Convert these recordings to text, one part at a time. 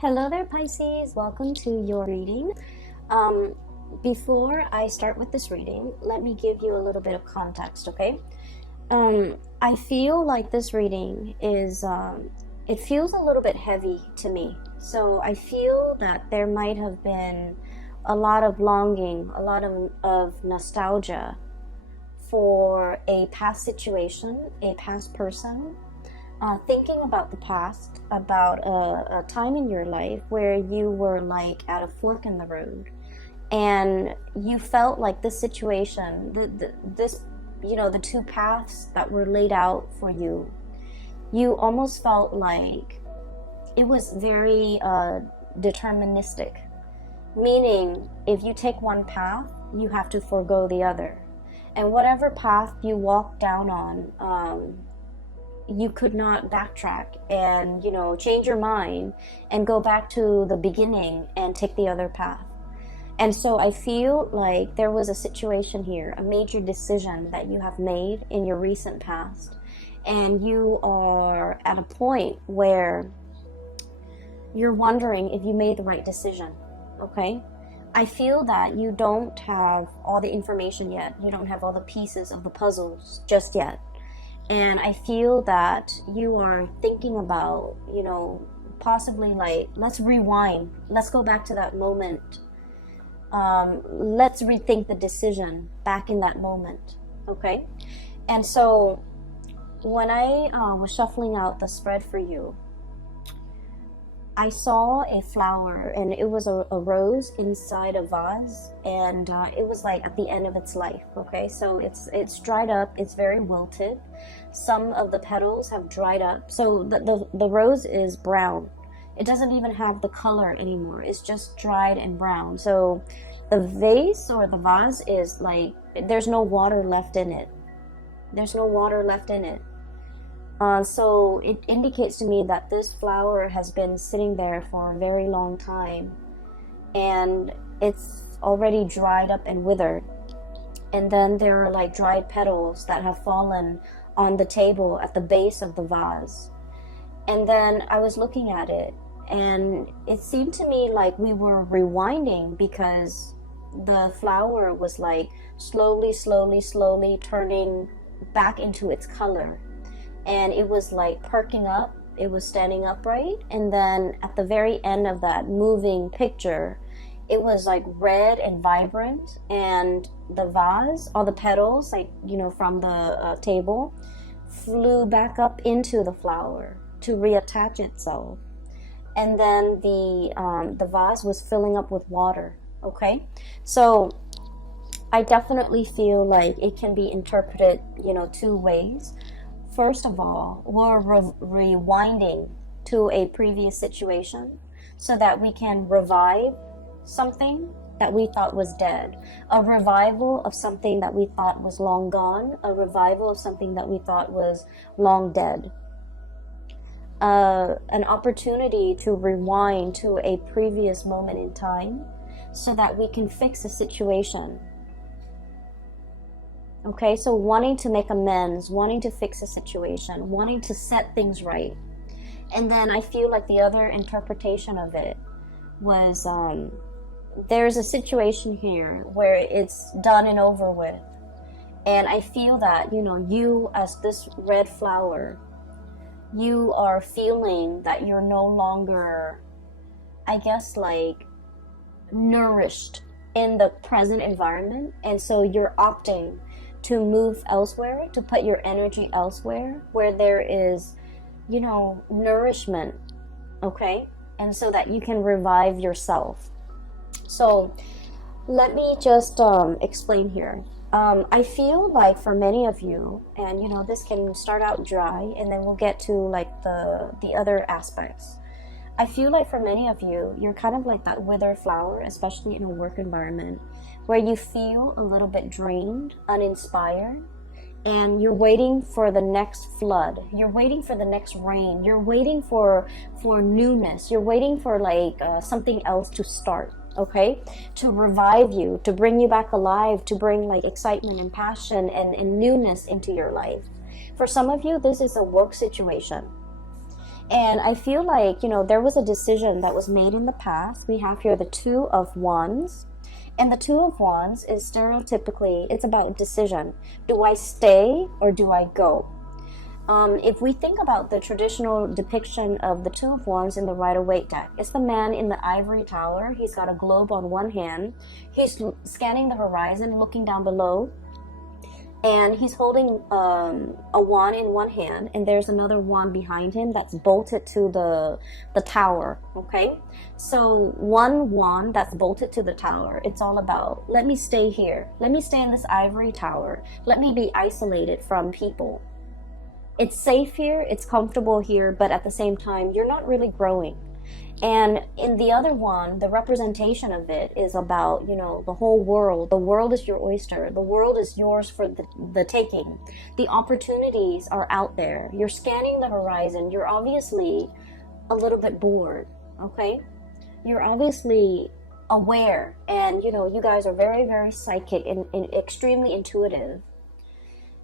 Hello there, Pisces. Welcome to your reading. Before I start with this reading, let me give you a little bit of context, okay? I feel like this reading is, it feels a little bit heavy to me. So I feel that there might have been a lot of longing, a lot of nostalgia for a past situation, a past person, thinking about the past, about a time in your life where you were like at a fork in the road, and you felt like this situation, the two paths that were laid out for you, you almost felt like it was very deterministic, meaning if you take one path, you have to forego the other, and whatever path you walk down on, you could not backtrack and change your mind and go back to the beginning and take the other path. And so I feel like there was a situation here, a major decision that you have made in your recent past, and you are at a point where you're wondering if you made the right decision. Okay, I feel that you don't have all the information yet. You don't have all the pieces of the puzzles just yet. And I feel that you are thinking about, possibly like, let's rewind. Let's go back to that moment. Let's rethink the decision back in that moment. Okay? And so when I was shuffling out the spread for you, I saw a flower, and it was a rose inside a vase, and it was like at the end of its life. Okay, so it's dried up, it's very wilted. Some of the petals have dried up, so the rose is brown. It doesn't even have the color anymore, it's just dried and brown. So the vase or the vase is like, there's no water left in it. There's no water left in it. So it indicates to me that this flower has been sitting there for a very long time, and it's already dried up and withered. And then there are like dried petals that have fallen on the table at the base of the vase. And then I was looking at it, and it seemed to me like we were rewinding, because the flower was like slowly turning back into its color. And it was like perking up, it was standing upright, and then at the very end of that moving picture, it was like red and vibrant, and the vase, all the petals, like, from the table, flew back up into the flower to reattach itself. And then the vase was filling up with water. Okay, so I definitely feel like it can be interpreted, two ways. First of all, we're rewinding to a previous situation so that we can revive something that we thought was dead, a revival of something that we thought was long gone, a revival of something that we thought was long dead, an opportunity to rewind to a previous moment in time so that we can fix a situation. Okay, so wanting to make amends, wanting to fix a situation, wanting to set things right. And then I feel like the other interpretation of it was, there's a situation here where it's done and over with. And I feel that, you as this red flower, you are feeling that you're no longer, I guess, like, nourished in the present environment. And so you're opting to move elsewhere, to put your energy elsewhere where there is, nourishment, okay? And so that you can revive yourself. So let me just explain here. I feel like for many of you, and this can start out dry, and then we'll get to like the other aspects. I feel like for many of you, you're kind of like that withered flower, especially in a work environment, where you feel a little bit drained, uninspired, and you're waiting for the next flood. You're waiting for the next rain. You're waiting for newness. You're waiting for like something else to start, okay? To revive you, to bring you back alive, to bring like excitement and passion and newness into your life. For some of you, this is a work situation. And I feel like, there was a decision that was made in the past. We have here the Two of Wands. And the Two of Wands is stereotypically, it's about decision. Do I stay or do I go? If we think about the traditional depiction of the Two of Wands in the Rider-Waite deck, it's the man in the ivory tower. He's got a globe on one hand. He's scanning the horizon, looking down below. And he's holding a wand in one hand, and there's another wand behind him that's bolted to the tower, okay? So one wand that's bolted to the tower, it's all about, let me stay here. Let me stay in this ivory tower. Let me be isolated from people. It's safe here, it's comfortable here, but at the same time, you're not really growing. And in the other one, the representation of it is about, the whole world. The world is your oyster. The world is yours for the taking. The opportunities are out there. You're scanning the horizon. You're obviously a little bit bored, okay? You're obviously aware. And, you guys are very, very psychic and extremely intuitive.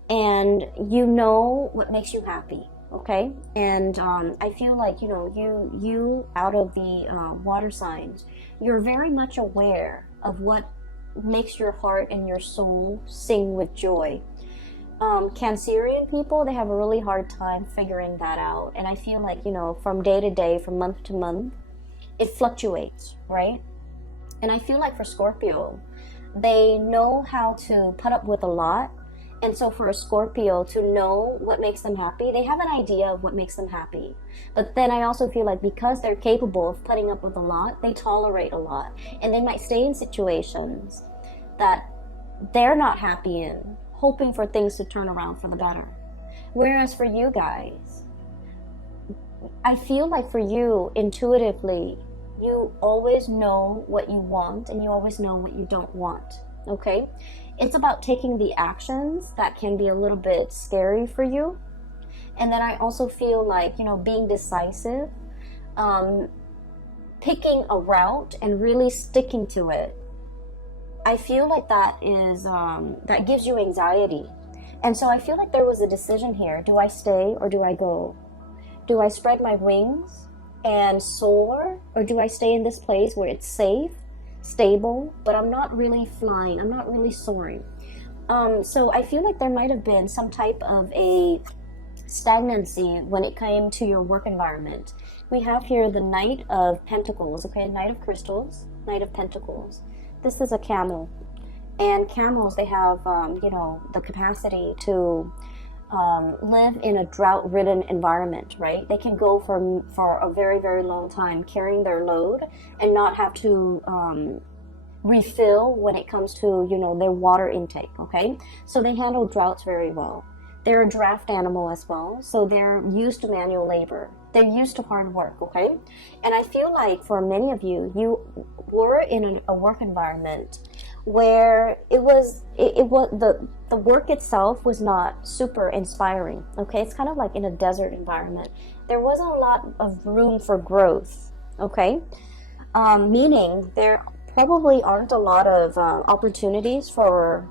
And you know what makes you happy. Okay, and I feel like, you out of the water signs, you're very much aware of what makes your heart and your soul sing with joy. Cancerian people, they have a really hard time figuring that out. And I feel like, from day to day, from month to month, it fluctuates, right? And I feel like for Scorpio, they know how to put up with a lot. And so for a Scorpio to know what makes them happy, they have an idea of what makes them happy. But then I also feel like because they're capable of putting up with a lot, they tolerate a lot. And they might stay in situations that they're not happy in, hoping for things to turn around for the better. Whereas for you guys, I feel like for you, intuitively, you always know what you want and you always know what you don't want, okay? It's about taking the actions that can be a little bit scary for you. And then I also feel like, being decisive, picking a route and really sticking to it. I feel like that is, that gives you anxiety. And so I feel like there was a decision here. Do I stay or do I go? Do I spread my wings and soar? Or do I stay in this place where it's safe, stable, but I'm not really flying, I'm not really soaring. So I feel like there might have been some type of a stagnancy when it came to your work environment. We have here the Knight of Pentacles, okay, Knight of Crystals, Knight of Pentacles. This is a camel, and camels, they have, the capacity to live in a drought-ridden environment, right? They can go for a very, very long time carrying their load and not have to refill when it comes to, their water intake, okay? So they handle droughts very well. They're a draft animal as well, so they're used to manual labor. They're used to hard work, okay? And I feel like for many of you, you were in a work environment where it was the work itself was not super inspiring, okay? It's kind of like in a desert environment. There wasn't a lot of room for growth, okay? Meaning there probably aren't a lot of opportunities for,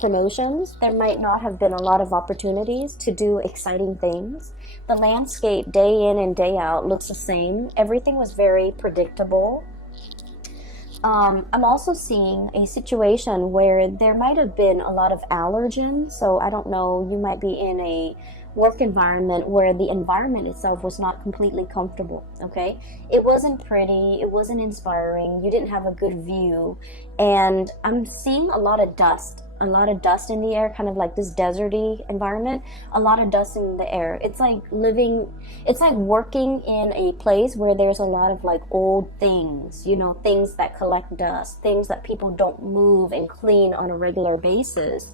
promotions. There might not have been a lot of opportunities to do exciting things. The landscape day in and day out looks the same. Everything was very predictable. I'm also seeing a situation where there might have been a lot of allergens. So I don't know, you might be in a work environment where the environment itself was not completely comfortable, okay? It wasn't pretty, it wasn't inspiring, you didn't have a good view, and I'm seeing a lot of dust in the air, kind of like this deserty environment, a lot of dust in the air. It's like working in a place where there's a lot of like old things, things that collect dust, things that people don't move and clean on a regular basis.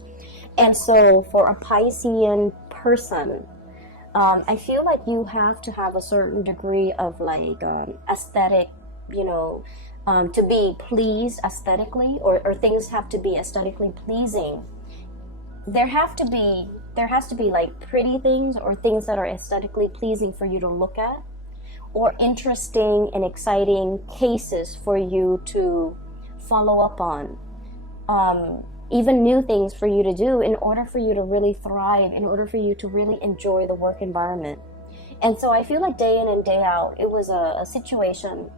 And so for a Piscean person, I feel like you have to have a certain degree of like aesthetic, to be pleased aesthetically, or things have to be aesthetically pleasing. There has to be like pretty things or things that are aesthetically pleasing for you to look at, or interesting and exciting cases for you to follow up on. Even new things for you to do in order for you to really thrive, in order for you to really enjoy the work environment. And so I feel like day in and day out, it was a situation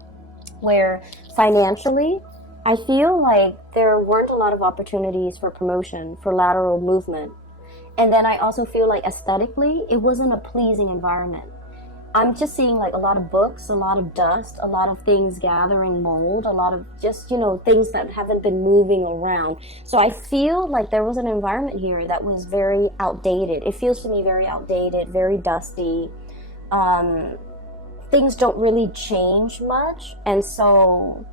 where financially, I feel like there weren't a lot of opportunities for promotion, for lateral movement. And then I also feel like aesthetically, it wasn't a pleasing environment. I'm just seeing like a lot of books, a lot of dust, a lot of things gathering mold, a lot of just, you know, things that haven't been moving around. So I feel like there was an environment here that was very outdated. It feels to me very outdated, very dusty. Things don't really change much. And so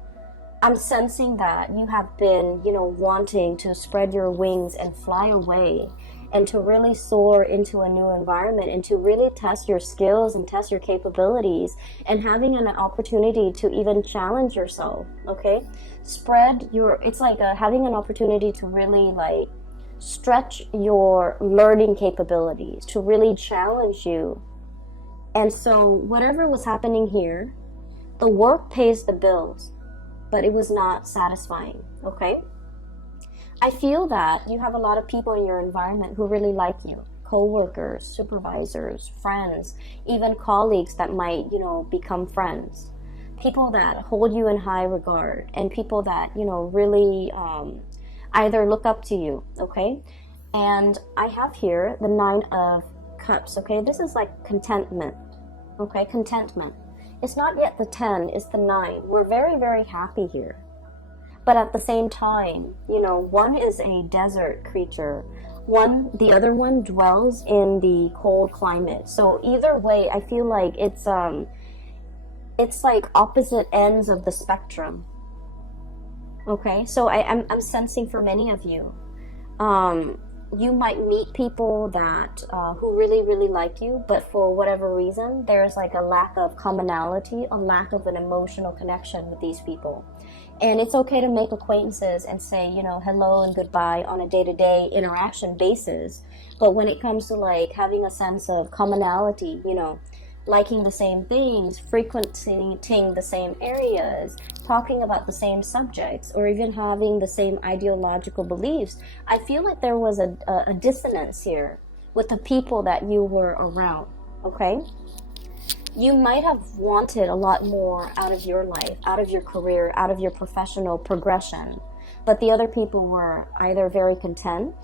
I'm sensing that you have been, you know, wanting to spread your wings and fly away and to really soar into a new environment and to really test your skills and test your capabilities and having an opportunity to even challenge yourself, okay? It's like having an opportunity to really like stretch your learning capabilities, to really challenge you. And so whatever was happening here, the work pays the bills, but it was not satisfying, okay? I feel that you have a lot of people in your environment who really like you. Co-workers, supervisors, friends, even colleagues that might, you know, become friends. People that hold you in high regard and people that, you know, really either look up to you, okay? And I have here the 9 of Cups, okay? This is like contentment, okay? Contentment. It's not yet the 10, it's the 9. We're very, very happy here. But at the same time, you know, one is a desert creature. The other one dwells in the cold climate. So either way, I feel like it's like opposite ends of the spectrum. Okay, so I'm sensing for many of you, you might meet people that who really, really like you, but for whatever reason, there's like a lack of commonality, a lack of an emotional connection with these people. And it's okay to make acquaintances and say, you know, hello and goodbye on a day-to-day interaction basis. But when it comes to like having a sense of commonality, you know, liking the same things, frequenting the same areas, talking about the same subjects, or even having the same ideological beliefs, I feel like there was a dissonance here with the people that you were around, okay? You might have wanted a lot more out of your life, out of your career, out of your professional progression, but the other people were either very content,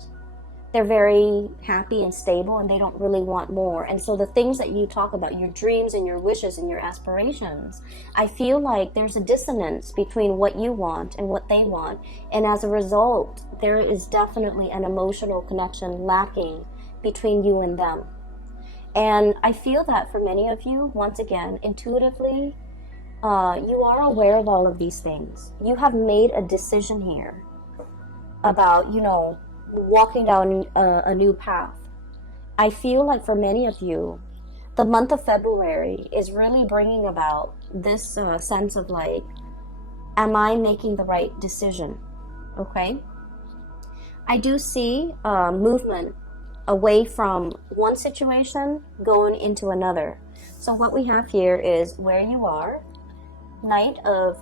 they're very happy and stable, and they don't really want more. And so the things that you talk about, your dreams and your wishes and your aspirations, I feel like there's a dissonance between what you want and what they want. And as a result, there is definitely an emotional connection lacking between you and them. And I feel that for many of you, once again, intuitively, you are aware of all of these things. You have made a decision here about, you know, walking down a new path. I feel like for many of you, the month of February is really bringing about this sense of like, am I making the right decision? Okay? I do see movement away from one situation going into another. So what we have here is where you are, Knight of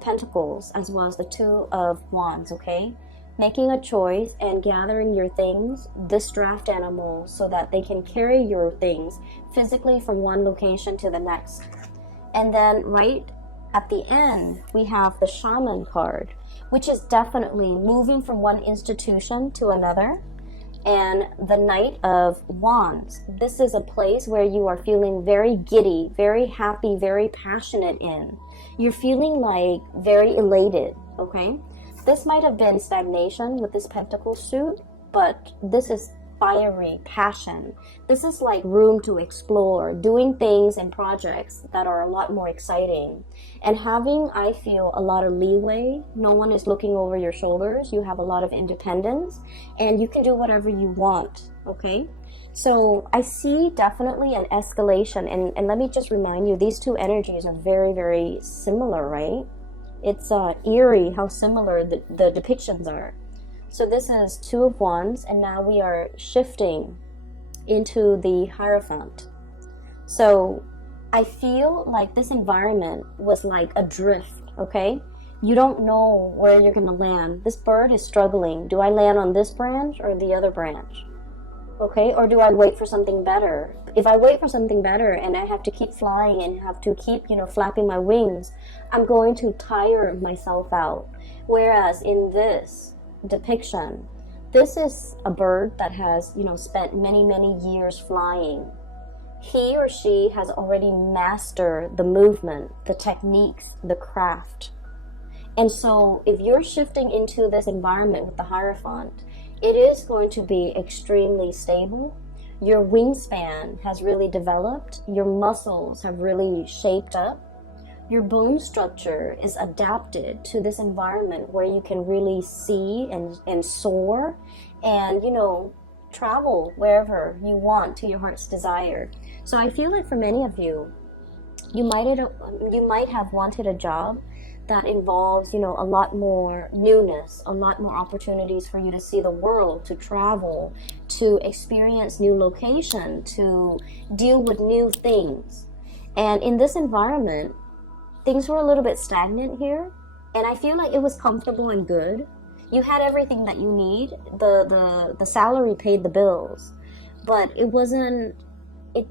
Pentacles, as well as the 2 of Wands, okay? Making a choice and gathering your things, this draft animal, so that they can carry your things physically from one location to the next. And then right at the end, we have the Shaman card, which is definitely moving from one institution to another. And the Knight of Wands. This is a place where you are feeling very giddy, very happy, very passionate in. You're feeling like very elated, okay? This might have been stagnation with this pentacle suit, but this is fiery passion. This is like room to explore, doing things and projects that are a lot more exciting. And having, I feel, a lot of leeway. No one is looking over your shoulders. You have a lot of independence and you can do whatever you want, okay? So I see definitely an escalation. And let me just remind you, these two energies are very, very similar, right? It's eerie how similar the depictions are. So this is 2 of Wands, and now we are shifting into the Hierophant. So I feel like this environment was like a drift, okay? You don't know where you're going to land. This bird is struggling. Do I land on this branch or the other branch? Okay, or do I wait for something better? If I wait for something better and I have to keep flying and have to keep, flapping my wings, I'm going to tire myself out. Whereas in this depiction, this is a bird that has, spent many, many years flying. He or she has already mastered the movement, the techniques, the craft. And so if you're shifting into this environment with the Hierophant, it is going to be extremely stable. Your wingspan has really developed. Your muscles have really shaped up. Your bone structure is adapted to this environment where you can really see and soar and, travel wherever you want to your heart's desire. So I feel like for many of you, you might have wanted a job that involves, a lot more newness, a lot more opportunities for you to see the world, to travel, to experience new location, to deal with new things. And in this environment, things were a little bit stagnant here, and I feel like it was comfortable and good. You had everything that you need. The salary paid the bills, but it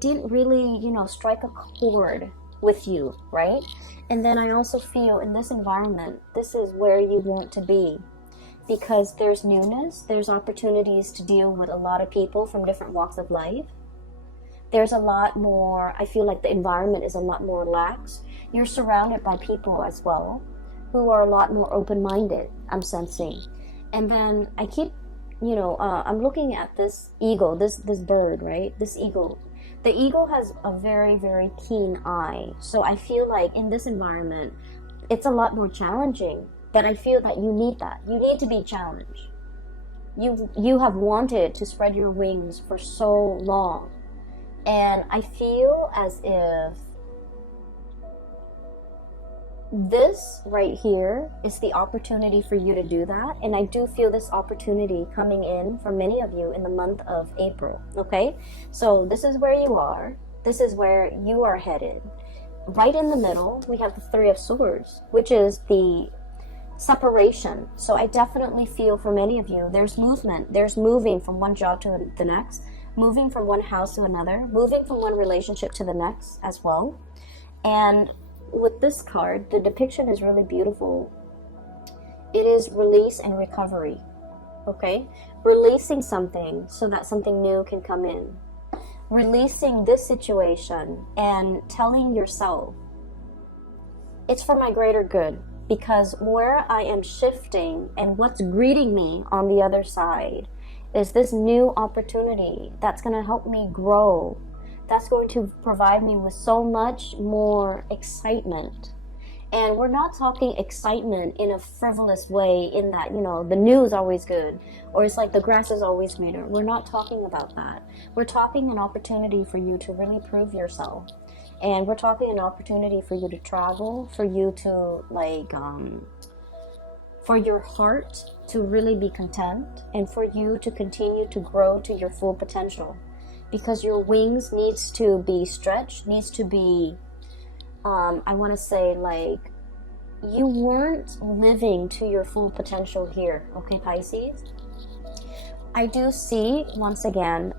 didn't really, strike a chord with you, right? And then I also feel in this environment, this is where you want to be, because there's newness, there's opportunities to deal with a lot of people from different walks of life. There's a lot more, I feel like the environment is a lot more relaxed. You're surrounded by people as well who are a lot more open-minded, I'm sensing. And then I keep, I'm looking at this eagle, this bird, right? This eagle. The eagle has a very, very keen eye. So I feel like in this environment, it's a lot more challenging. But I feel that you need that. You need to be challenged. You have wanted to spread your wings for so long. And I feel as if this right here is the opportunity for you to do that. And I do feel this opportunity coming in for many of you in the month of April. Okay, so this is where you are. This is where you are headed. Right in the middle, we have the Three of Swords, which is the separation. So I definitely feel for many of you, there's movement. There's moving from one job to the next, moving from one house to another, moving from one relationship to the next as well. And with this card, the depiction is really beautiful. It is release and recovery. Okay? Releasing something so that something new can come in. Releasing this situation and telling yourself, it's for my greater good, because where I am shifting and what's greeting me on the other side is this new opportunity that's going to help me grow. That's going to provide me with so much more excitement. And we're not talking excitement in a frivolous way in that, the news is always good, or it's like the grass is always greener. We're not talking about that. We're talking an opportunity for you to really prove yourself. And we're talking an opportunity for you to travel, for you to for your heart to really be content, and for you to continue to grow to your full potential. Because your wings needs to be stretched, needs to be, I want to say, like, you weren't living to your full potential here, okay, Pisces? I do see, once again,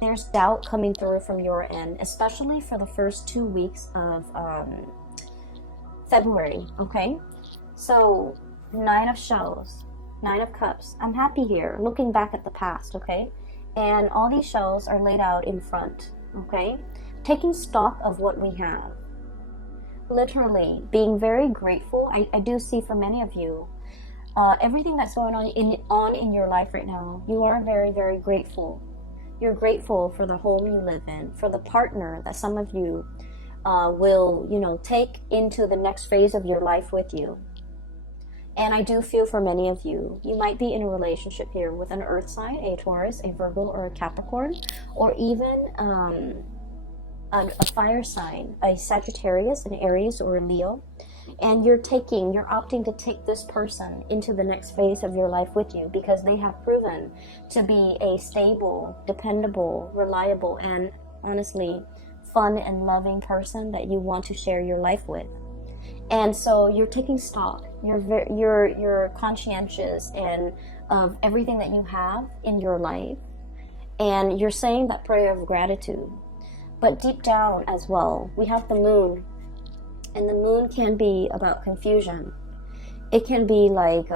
there's doubt coming through from your end, especially for the first 2 weeks of February, okay? So, 9 of shells, 9 of cups. I'm happy here, looking back at the past, okay? And all these shells are laid out in front, okay? Taking stock of what we have. Literally, being very grateful. I do see for many of you, everything that's going on in your life right now, you are very, very grateful. You're grateful for the home you live in, for the partner that some of you will, take into the next phase of your life with you. And I do feel for many of you, you might be in a relationship here with an earth sign, a Taurus, a Virgo, or a Capricorn, or even a fire sign, a Sagittarius, an Aries, or a Leo. And you're opting to take this person into the next phase of your life with you, because they have proven to be a stable, dependable, reliable, and honestly, fun and loving person that you want to share your life with. And so you're taking stock. You're conscientious and of everything that you have in your life, And you're saying that prayer of gratitude. But deep down as well, we have the moon. And the moon can be about confusion. It can be like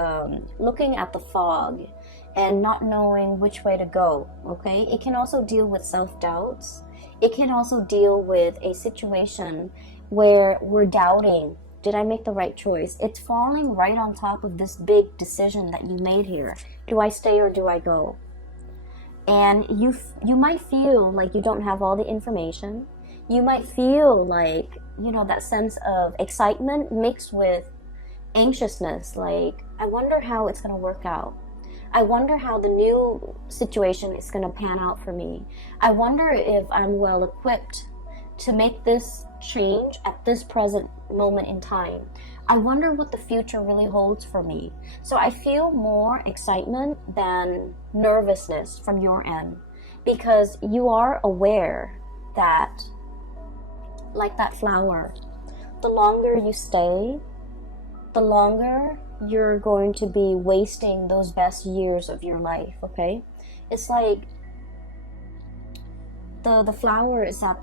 looking at the fog and not knowing which way to go, okay? It can also deal with self-doubts. It can also deal with a situation where we're doubting, did I make the right choice? It's falling right on top of this big decision that you made here. Do I stay or do I go? And you might feel like you don't have all the information. You might feel like, you know, that sense of excitement mixed with anxiousness, like, I wonder how it's going to work out. I wonder how the new situation is going to pan out for me. I wonder if I'm well equipped to make this change at this present moment in time. I wonder what the future really holds for me. So I feel more excitement than nervousness from your end, because you are aware that, like that flower, the longer you stay, the longer you're going to be wasting those best years of your life, okay? It's like the flower is at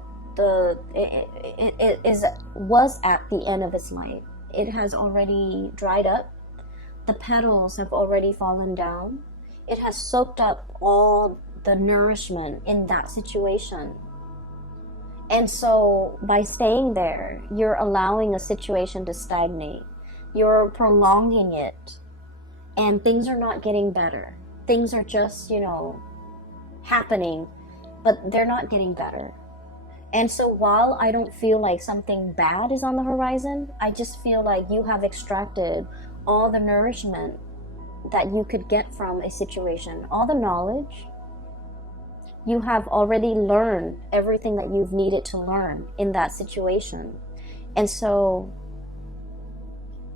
was at the end of its life. It has already dried up. The petals have already fallen down. It has soaked up all the nourishment in that situation. And so by staying there, you're allowing a situation to stagnate. You're prolonging it, and things are not getting better. Things are just, you know, happening, but they're not getting better. And so while I don't feel like something bad is on the horizon, I just feel like you have extracted all the nourishment that you could get from a situation, all the knowledge. You have already learned everything that you've needed to learn in that situation. And so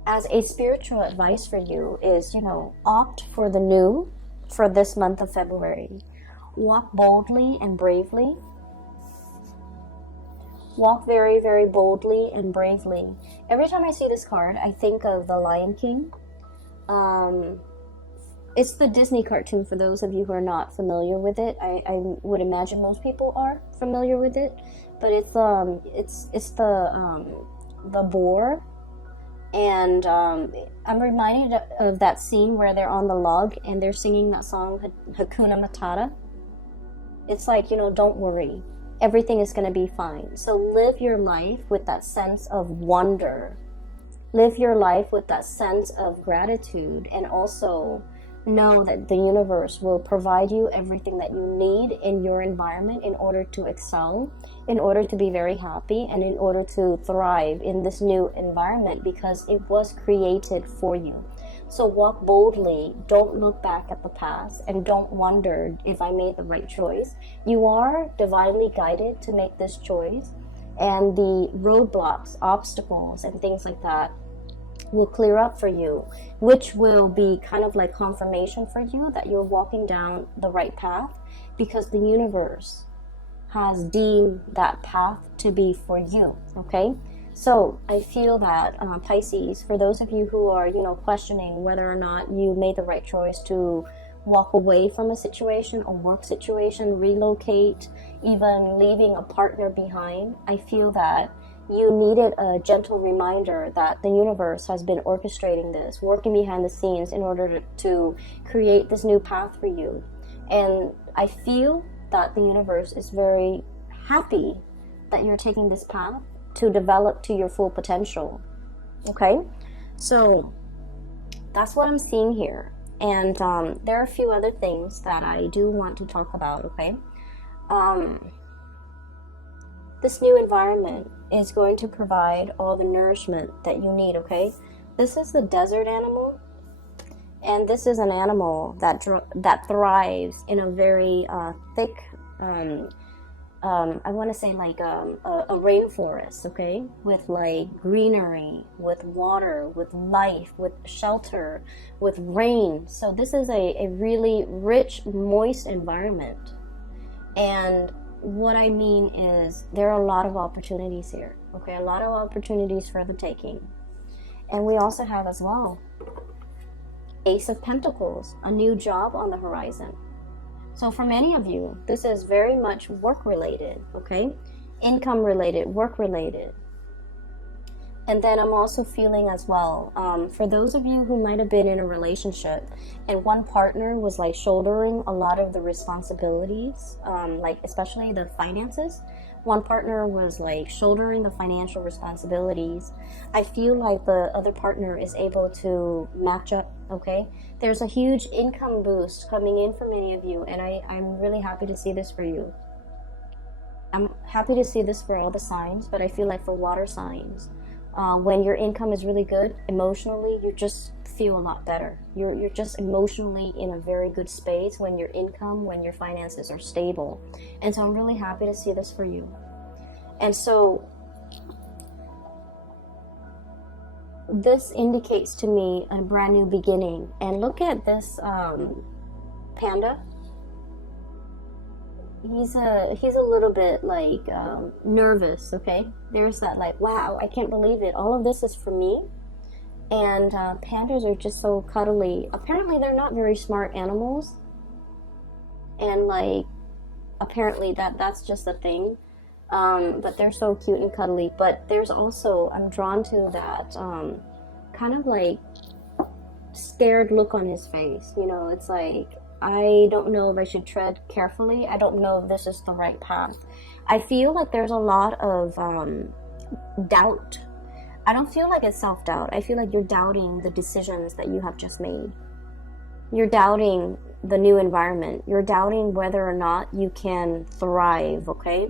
as a spiritual advice for you is, you know, opt for the new for this month of February. Walk boldly and bravely. Walk very, very boldly and bravely. Every time I see this card, I think of the Lion King. It's the Disney cartoon for those of you who are not familiar with it. I would imagine most people are familiar with it. But it's the boar. And I'm reminded of that scene where they're on the log and they're singing that song, Hakuna Matata. It's like, you know, don't worry. Everything is going to be fine. So live your life with that sense of wonder. Live your life with that sense of gratitude, and also know that the universe will provide you everything that you need in your environment in order to excel, in order to be very happy, and in order to thrive in this new environment, because it was created for you. So walk boldly, don't look back at the past, and don't wonder if I made the right choice. You are divinely guided to make this choice, and the roadblocks, obstacles, and things like that will clear up for you, which will be kind of like confirmation for you that you're walking down the right path, because the universe has deemed that path to be for you, okay? So I feel that Pisces, for those of you who are, you know, questioning whether or not you made the right choice to walk away from a situation, a work situation, relocate, even leaving a partner behind, I feel that you needed a gentle reminder that the universe has been orchestrating this, working behind the scenes in order to create this new path for you. And I feel that the universe is very happy that you're taking this path to develop to your full potential. Okay? So that's what I'm seeing here. And there are a few other things that I do want to talk about, okay? This new environment is going to provide all the nourishment that you need, okay? This is the desert animal, and this is an animal that thrives in a very thick, I want to say like a rainforest, okay? With like greenery, with water, with life, with shelter, with rain. So this is a really rich, moist environment. And what I mean is there are a lot of opportunities here, okay? A lot of opportunities for the taking. And we also have as well Ace of Pentacles, a new job on the horizon. So for many of you, this is very much work related, okay? Income related, work related. And then I'm also feeling as well, for those of you who might have been in a relationship and one partner was like shouldering a lot of the responsibilities, like especially the finances, one partner was like shouldering the financial responsibilities. I feel like the other partner is able to match up, okay? There's a huge income boost coming in for many of you, and I'm really happy to see this for you. I'm happy to see this for all the signs, but I feel like for water signs, when your income is really good, emotionally, you just feel a lot better. You're just emotionally in a very good space when your income, when your finances are stable. And so I'm really happy to see this for you. And so this indicates to me a brand new beginning. And look at this panda. He's a little bit like nervous, okay? There's that like, wow, I can't believe it. All of this is for me. And pandas are just so cuddly. Apparently they're not very smart animals. And like, apparently that's just a thing. But they're so cute and cuddly. But there's also, I'm drawn to that kind of like scared look on his face. You know, it's like, I don't know if I should tread carefully. I don't know if this is the right path. I feel like there's a lot of doubt. I don't feel like it's self-doubt. I feel like you're doubting the decisions that you have just made. You're doubting the new environment. You're doubting whether or not you can thrive, okay?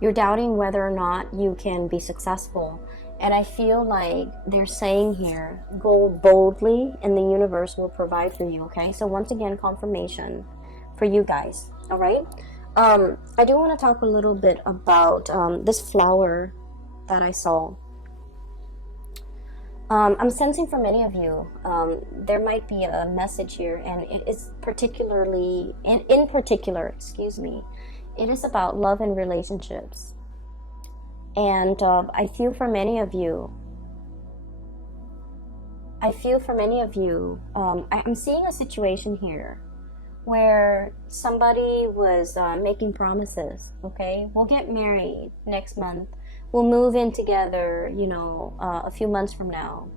You're doubting whether or not you can be successful. And I feel like they're saying here, go boldly and the universe will provide for you, okay? So once again, confirmation for you guys, all right? I do want to talk a little bit about this flower that I saw. I'm sensing for many of you, there might be a message here, and it is particularly, in particular, excuse me, it is about love and relationships. And I feel for many of you, I'm seeing a situation here where somebody was making promises, okay? We'll get married next month. We'll move in together, you know, a few months from now.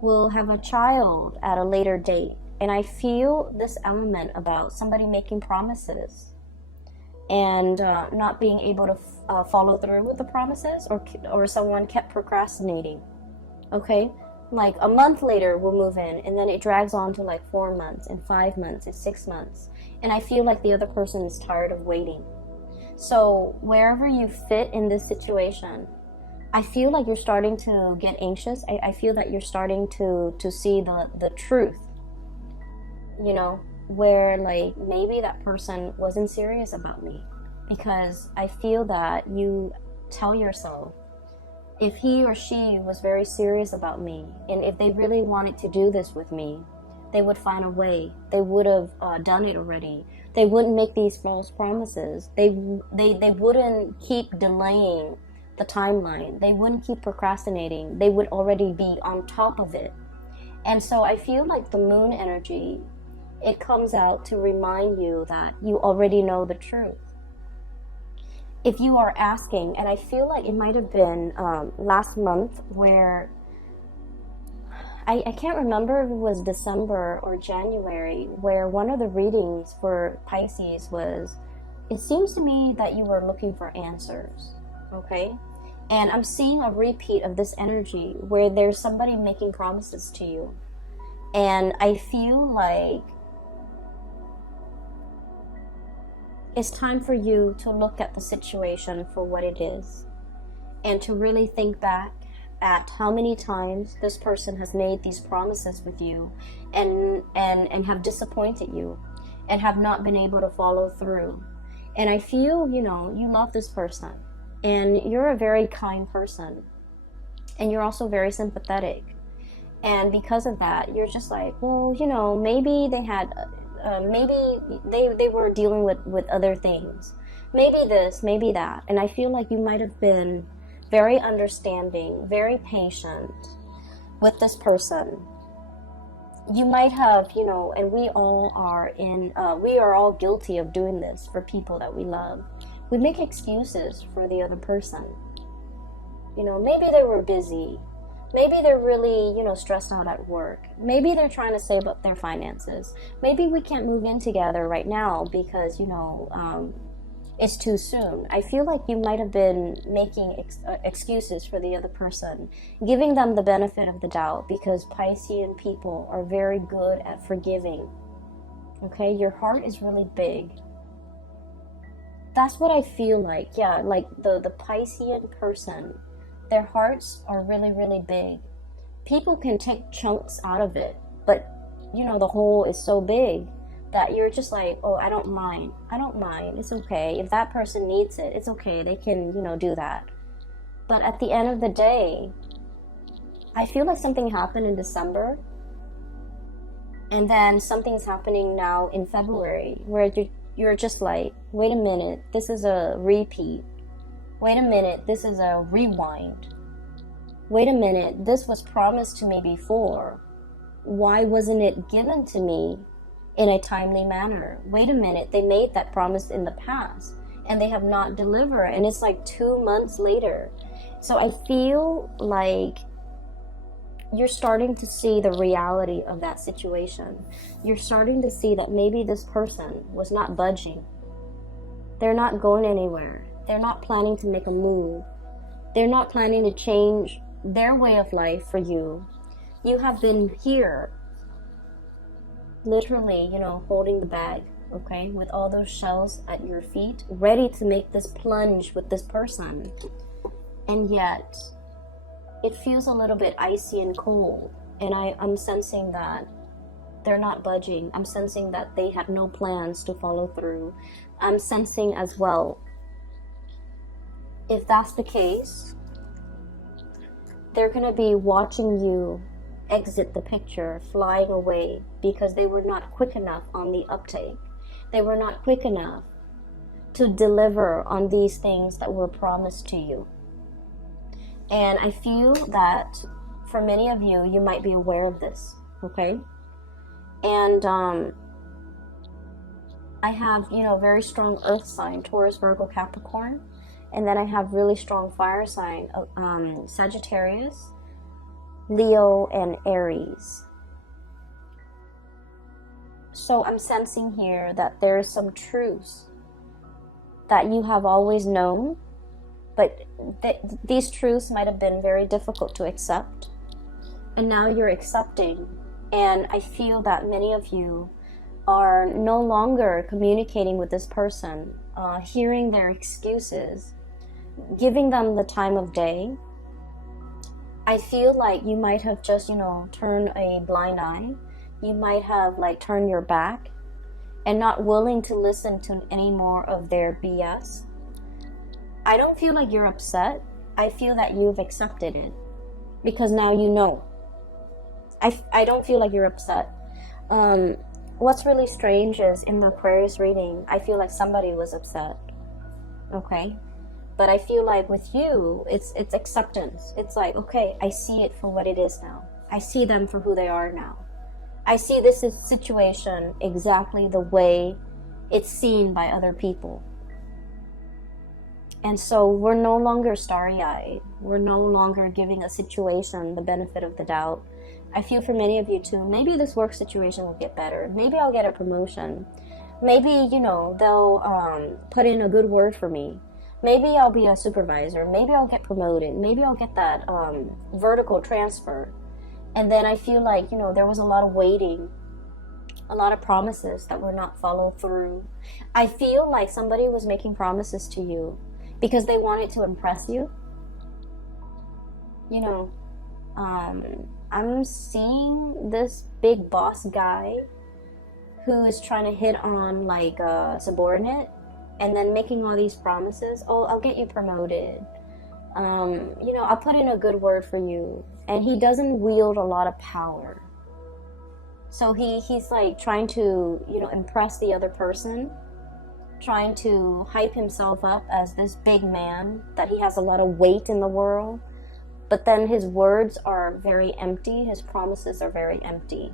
We'll have a child at a later date. And I feel this element about somebody making promises and not being able to follow through with the promises, or someone kept procrastinating, okay? Like a month later we'll move in, and then it drags on to like 4 months and 5 months and 6 months, and I feel like the other person is tired of waiting. So wherever you fit in this situation, I feel like you're starting to get anxious. I feel that you're starting to see the truth, you know, where like maybe that person wasn't serious about me, because I feel that you tell yourself, if he or she was very serious about me, and if they really wanted to do this with me, they would find a way. They would have done it already. They wouldn't make these false promises. They wouldn't keep delaying the timeline. They wouldn't keep procrastinating. They would already be on top of it. And so I feel like the moon energy, it comes out to remind you that you already know the truth. If you are asking, and I feel like it might have been last month where, I can't remember if it was December or January, where one of the readings for Pisces was, it seems to me that you were looking for answers, okay? And I'm seeing a repeat of this energy where there's somebody making promises to you. And I feel like it's time for you to look at the situation for what it is, and to really think back at how many times this person has made these promises with you and have disappointed you and have not been able to follow through. And I feel, you know, you love this person, and you're a very kind person, and you're also very sympathetic. And because of that, you're just like, well, you know, maybe they had maybe they were dealing with other things, maybe this, maybe that. And I feel like you might have been very understanding, very patient with this person. you might have, and we are all guilty of doing this for people that we love. We make excuses for the other person. Maybe they were busy. Maybe they're really, stressed out at work. Maybe they're trying to save up their finances. Maybe we can't move in together right now because, it's too soon. I feel like you might have been making excuses for the other person, giving them the benefit of the doubt, because Piscean people are very good at forgiving. Okay, your heart is really big. That's what I feel like. Yeah, like the Piscean person, their hearts are really, really big. People can take chunks out of it, but the hole is so big that you're just like, oh, I don't mind. It's okay. If that person needs it, it's okay. They can, do that. But at the end of the day, I feel like something happened in December, and then something's happening now in February, where you're just like, wait a minute, this is a repeat. Wait a minute, this is a rewind. Wait a minute, this was promised to me before. Why wasn't it given to me in a timely manner? Wait a minute, they made that promise in the past and they have not delivered, and it's like 2 months later. So I feel like you're starting to see the reality of that situation. You're starting to see that maybe this person was not budging. They're not going anywhere. They're not planning to make a move. They're not planning to change their way of life for you. You have been here, literally, holding the bag, okay, with all those shells at your feet, ready to make this plunge with this person. And yet, it feels a little bit icy and cold. And I'm sensing that they're not budging. I'm sensing that they have no plans to follow through. I'm sensing as well, if that's the case, they're going to be watching you exit the picture, flying away, because they were not quick enough on the uptake. They were not quick enough to deliver on these things that were promised to you. And I feel that for many of you, you might be aware of this, okay? And I have, very strong earth sign, Taurus, Virgo, Capricorn. And then I have really strong fire sign, Sagittarius, Leo, and Aries. So I'm sensing here that there is some truths that you have always known, but these truths might have been very difficult to accept. And now you're accepting. And I feel that many of you are no longer communicating with this person, hearing their excuses, giving them the time of day. I feel like you might have just, turned a blind eye. You might have turned your back and not willing to listen to any more of their BS. I don't feel like you're upset. I feel that you've accepted it because now you know. I don't feel like you're upset. What's really strange is in the Aquarius reading, I feel like somebody was upset. Okay? But I feel like with you, it's acceptance. It's like, okay, I see it for what it is now. I see them for who they are now. I see this situation exactly the way it's seen by other people. And so we're no longer starry-eyed. We're no longer giving a situation the benefit of the doubt. I feel for many of you too, maybe this work situation will get better. Maybe I'll get a promotion. Maybe, they'll put in a good word for me. Maybe I'll be a supervisor. Maybe I'll get promoted. Maybe I'll get that vertical transfer. And then I feel like, there was a lot of waiting, a lot of promises that were not followed through. I feel like somebody was making promises to you because they wanted to impress you. I'm seeing this big boss guy who is trying to hit on a subordinate and then making all these promises. Oh, I'll get you promoted. I'll put in a good word for you. And he doesn't wield a lot of power. So he's trying to, impress the other person, trying to hype himself up as this big man, that he has a lot of weight in the world. But then his words are very empty. His promises are very empty.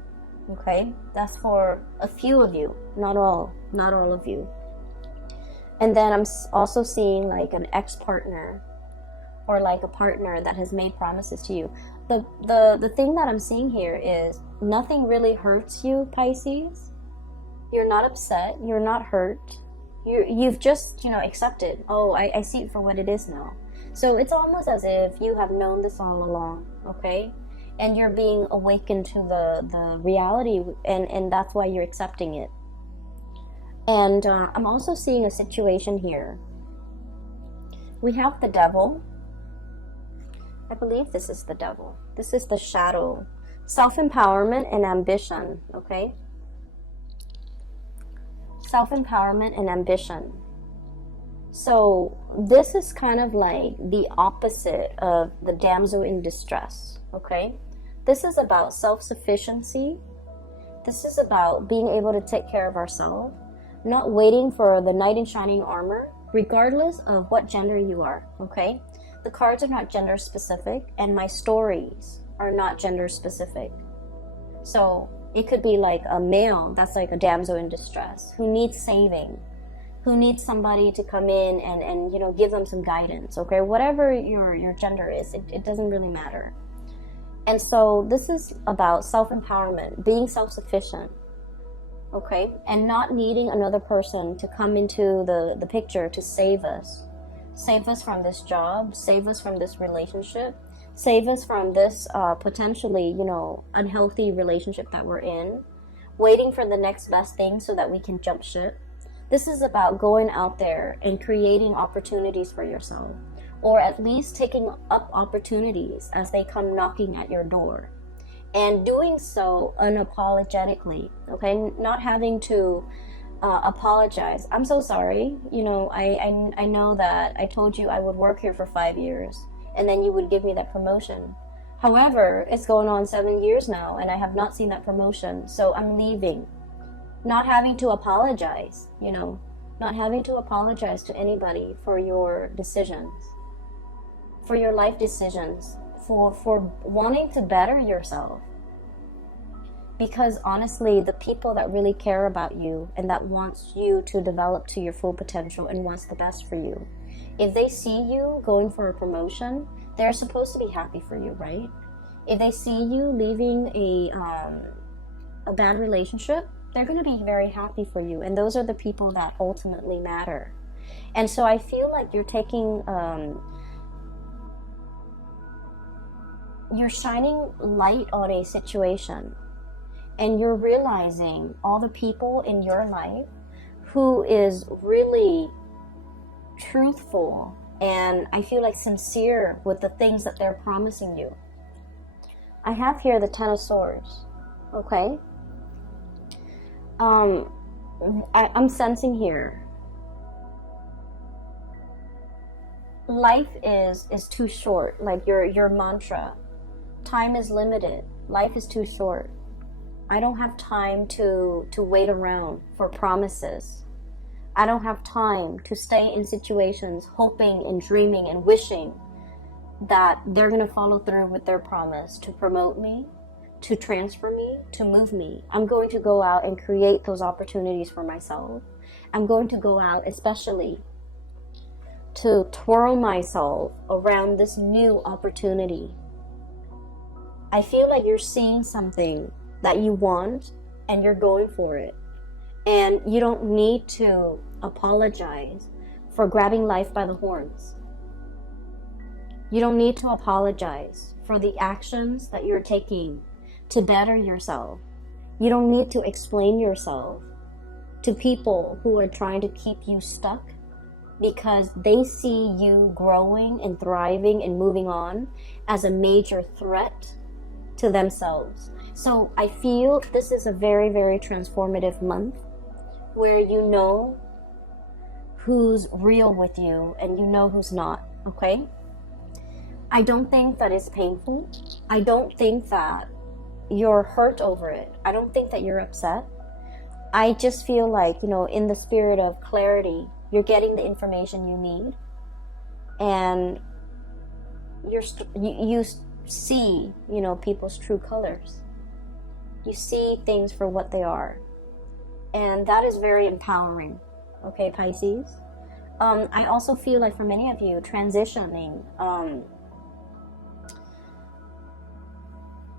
Okay, that's for a few of you, not all of you. And then I'm also seeing like an ex-partner, or like a partner that has made promises to you. The thing that I'm seeing here is nothing really hurts you, Pisces. You're not upset, you're not hurt. You've just, accepted. Oh, I see it for what it is now. So it's almost as if you have known this all along, okay? And you're being awakened to the reality, and that's why you're accepting it. And I'm also seeing a situation here. We have the devil. I believe this is the devil. This is the shadow. Self-empowerment and ambition, okay? Self-empowerment and ambition. So this is kind of like the opposite of the damsel in distress, okay? This is about self-sufficiency. This is about being able to take care of ourselves, not waiting for the knight in shining armor, regardless of what gender you are, okay? The cards are not gender specific, and my stories are not gender specific. So it could be like a male that's like a damsel in distress who needs saving, who needs somebody to come in and give them some guidance, okay? Whatever your gender is, it doesn't really matter. And so this is about self-empowerment, being self-sufficient, okay? And not needing another person to come into the picture to save us. Save us from this job, save us from this relationship, save us from this potentially, unhealthy relationship that we're in, waiting for the next best thing so that we can jump ship. This is about going out there and creating opportunities for yourself, or at least taking up opportunities as they come knocking at your door, and doing so unapologetically, okay? Not having to apologize. I'm so sorry. I know that I told you I would work here for 5 years and then you would give me that promotion. However, it's going on 7 years now and I have not seen that promotion, so I'm leaving. Not having to apologize, not having to apologize to anybody for your decisions, for your life decisions, for wanting to better yourself. Because honestly, the people that really care about you and that wants you to develop to your full potential and wants the best for you, if they see you going for a promotion, they're supposed to be happy for you, right? If they see you leaving a bad relationship, they're going to be very happy for you. And those are the people that ultimately matter. And so I feel like you're taking, you're shining light on a situation. And you're realizing all the people in your life who is really truthful and I feel like sincere with the things that they're promising you. I have here the Ten of Swords, okay? I'm sensing here, life is too short, like your mantra. Time is limited. Life is too short. I don't have time to wait around for promises. I don't have time to stay in situations hoping and dreaming and wishing that they're going to follow through with their promise to promote me, to transfer me, to move me. I'm going to go out and create those opportunities for myself. I'm going to go out especially to twirl myself around this new opportunity. I feel like you're seeing something that you want and you're going for it. And you don't need to apologize for grabbing life by the horns. You don't need to apologize for the actions that you're taking to better yourself. You don't need to explain yourself to people who are trying to keep you stuck because they see you growing and thriving and moving on as a major threat to themselves. So I feel this is a very, very transformative month where you know who's real with you and you know who's not, okay? I don't think that it's painful. I don't think that you're hurt over it. I don't think that you're upset. I just feel like, in the spirit of clarity, you're getting the information you need and you see, people's true colors. You see things for what they are. And that is very empowering. Okay, Pisces? I also feel like for many of you, transitioning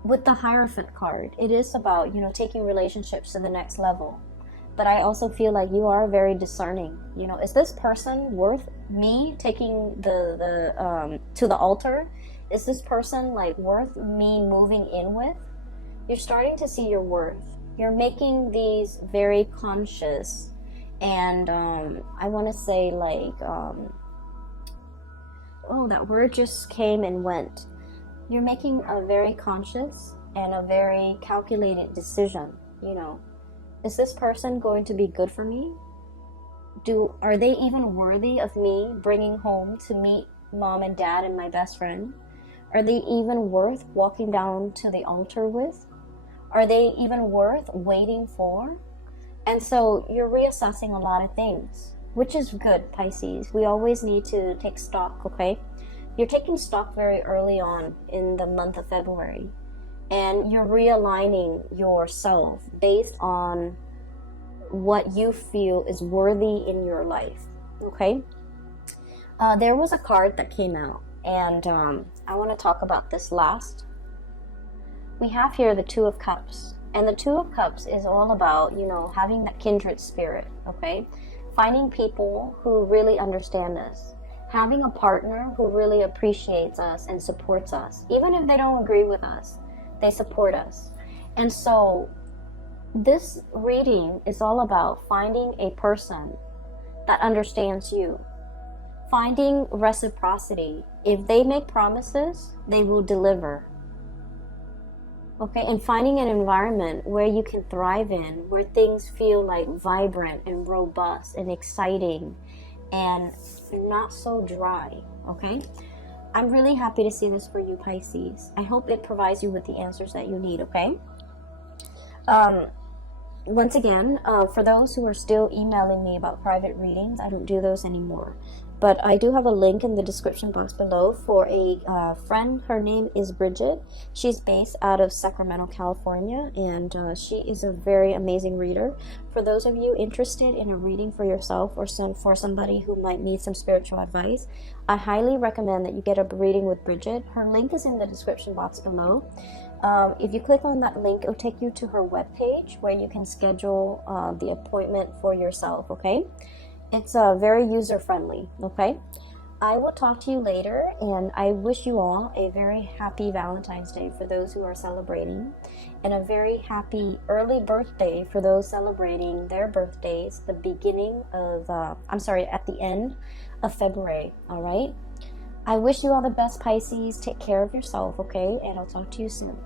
with the Hierophant card, it is about, you know, taking relationships to the next level. But I also feel like you are very discerning. You know, is this person worth me taking to the altar? Is this person like worth me moving in with? You're starting to see your worth. You're making these very conscious and I want to say like oh, that word just came and went. You're making a very conscious and a very calculated decision. You know, is this person going to be good for me? Are they even worthy of me bringing home to meet mom and dad and my best friend? Are they even worth walking down to the altar with? Are they even worth waiting for? And so you're reassessing a lot of things, which is good, Pisces. We always need to take stock, okay? You're taking stock very early on in the month of February, and you're realigning yourself based on what you feel is worthy in your life, okay? There was a card that came out, and I want to talk about this last. We have here the Two of Cups, and the Two of Cups is all about, you know, having that kindred spirit, okay? Finding people who really understand us, having a partner who really appreciates us and supports us. Even if they don't agree with us, they support us. And so this reading is all about finding a person that understands you, finding reciprocity. If they make promises, they will deliver. Okay, and finding an environment where you can thrive in, where things feel like vibrant and robust and exciting and not so dry, okay? I'm really happy to see this for you, Pisces. I hope it provides you with the answers that you need, okay? Once again, for those who are still emailing me about private readings, I don't do those anymore. But I do have a link in the description box below for a friend. Her name is Bridget. She's based out of Sacramento, California, and she is a very amazing reader. For those of you interested in a reading for yourself or for somebody who might need some spiritual advice, I highly recommend that you get a reading with Bridget. Her link is in the description box below. If you click on that link, it'll take you to her webpage where you can schedule the appointment for yourself, okay? It's very user-friendly, okay? I will talk to you later, and I wish you all a very happy Valentine's Day for those who are celebrating, and a very happy early birthday for those celebrating their birthdays at the end of February, all right? I wish you all the best, Pisces. Take care of yourself, okay? And I'll talk to you soon.